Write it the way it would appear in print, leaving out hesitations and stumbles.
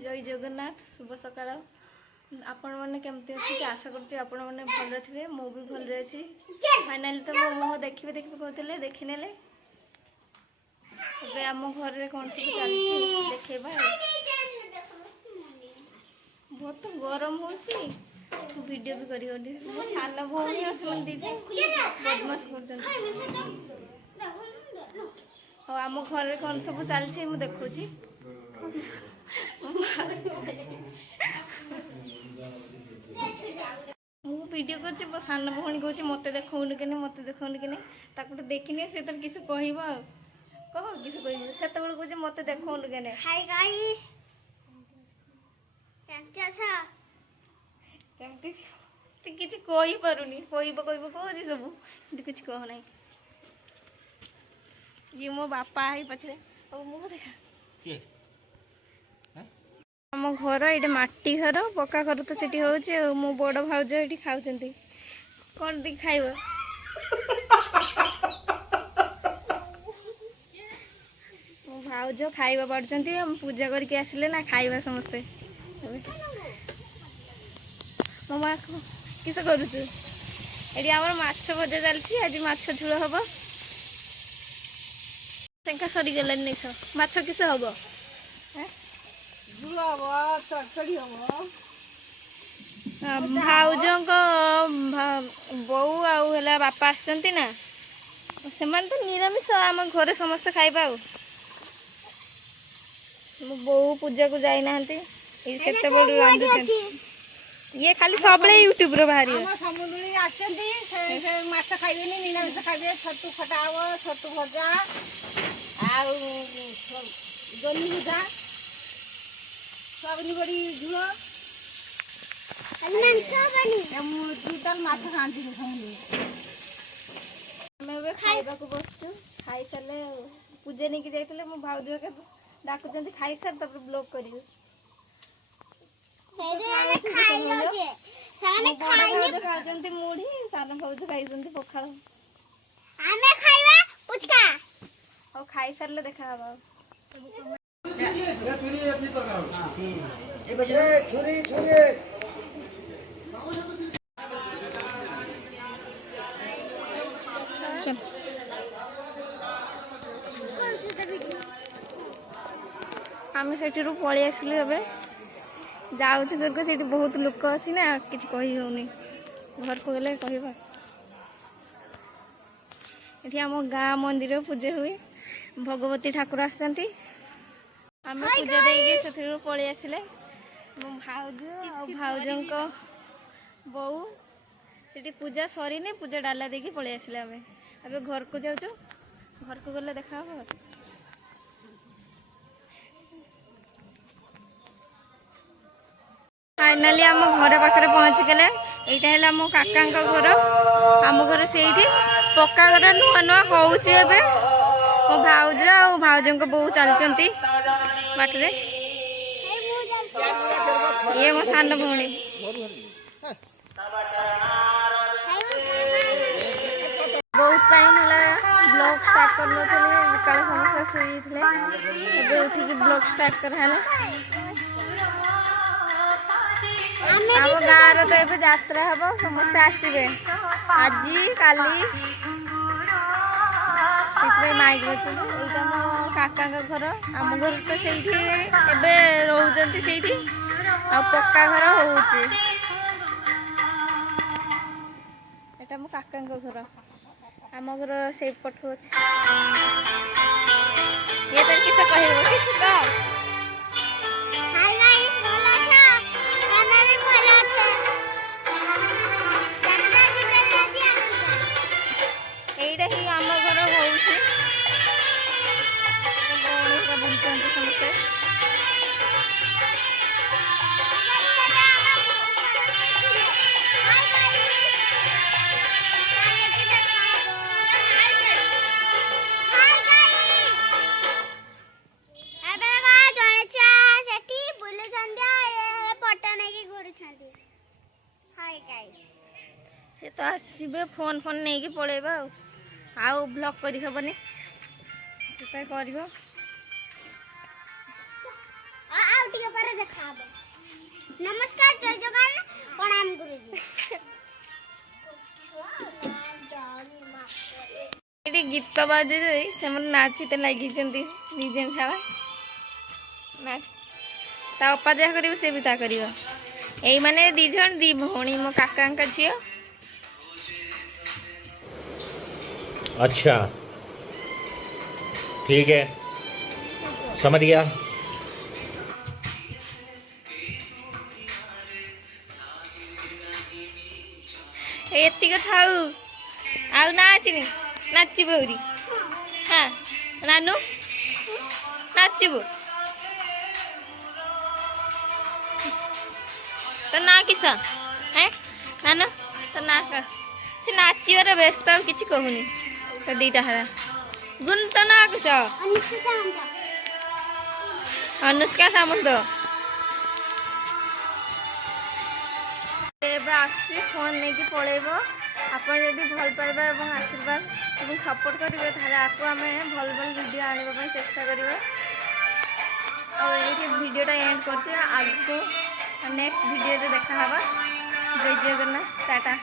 जय जगन्नाथ शुभ सकाळ आपण मैंने केमती अच्छे कि आशा कर भल थे मु भी भल अच्छी फाइनाली तो मो मुह देखिए देखिए कहते देखने आम घर कौन सब चलती देखा बहुत गरम हो वीडियो भी कर मो सान भौणी दीजिए बदमाश कर आम घर कौन सब चलती मुझे देखुची मु वीडियो करछि बो सान भौणी कहछि मते देखौनु कि मते देखौनु कि ताको देखिने से तो किछ कहइबो कह किछ कहइबो सेते बेल कहछि मते देखौनु कि हाय गाइस केमती अच्छा केमती से किछ कहि पारुनी कहइबो कहछि सब किंतु किछ कह नाही ये मो बापा है पछरे अब मु देखा के आम घर ये मटी घर पक्का घर तो सेठी हो मो बड़ भाउज ये खाऊ कौन देख खाइब मो भाउज खाइबा पड़ते हम पूजा करके आसिले ना खाइबा समस्ते मो माँ किस करुचु ये आम माछ भजा चलती आज माछ झोल हम सेंका सरी गलानी नहीं माछ किस हम भाउज बो आला बापा आसचंती ना से तो निरामिष आम घर समस्त खाइबा बो पूजा को जाई नाहंती सेते बड़ रांधुछंती ये खाली सबले यूट्यूब रो बाहरी समुद्री आछंती से माछ खाइबेनी निरामिष खाइबे छतु खटाव छतु भजा आ जन्नी भजा सबनी बड़ी झुलो माछ खाती हमें खाइबा को बसचु खाई सारे पूजा नहीं कि जाइए मो भाउज डाकुचंती खाई सार तब ब्लॉग करियो खाइचंती मुढ़ी सान भाउज खाइचंती पखाल आमे खाइबा पुचका और खाई सारले देखा हबा आम से पलि आसलु ए जाऊँ घर को सीट बहुत लोक अच्छी ना किसी कही होनी घर को गले कह ये आम गाँ मंदिर पूजा हुए भगवती ठाकुर आसती आम पूजा देके से पलि आसिले मो भाउज भाउज बो से पूजा सरीनी पूजा डाला देके पलि आसिले आम अब घर को जाऊँ घर को गले देखा फाइनाली आम घर पाखे पहुँची गले यहाँ है मो काका घर आम घर से पक्का घर नुआ नुआ होउची मो भाउज आ भाउज बो चलती बाटरे ये मो सान भौणी बहुत टाइम है ब्लॉग स्टार्ट कर समस्या शुई उठिक ब्लॉग स्टार्ट कराला आम गाँव तो ये यात्रा हम समस्त आसवे आज काली माइक बचुँ यहाँ मो काका घर आम घर तो से रोच से पक्का घर होटा मो काका घर आम घर से पट ये तो किस कह किस कह এইটা হি আম ঘর হচ্ছে বুঝতে সমস্ত से तो आसबे फोन फोन नहीं कि पलैबा आउ ब्लॉग कर हेबनी कर देखा नमस्कार जय जगन प्रणाम गुरुजी ये गीत बाजे से नाचते लगी निजे खावा नाच ता अपा जहाँ कर से भी ता कर यही माने दी जन दी भौणी मो काका झील अच्छा ठीक है समझ गया। एतिक थाऊ आउ नाचनी नाचबू हरी हाँ नानू नाचबू तो ना किस है नानू तो ना से नाचर व्यस्त किसी कहूनी तो दीटा हरा गुण तो ना किस अनुष्का सामंत फोन नहीं कि पड़ेब आप भल पाइबा और आशीर्वाद और सपोर्ट करेंगे ताहले आपको आम भल भल वीडियो आने चेष्टा करेंगे और ये वीडियोटा एंड कर आगे नेक्स्ट वीडियो देखा जय जगन्नाथ टाटा।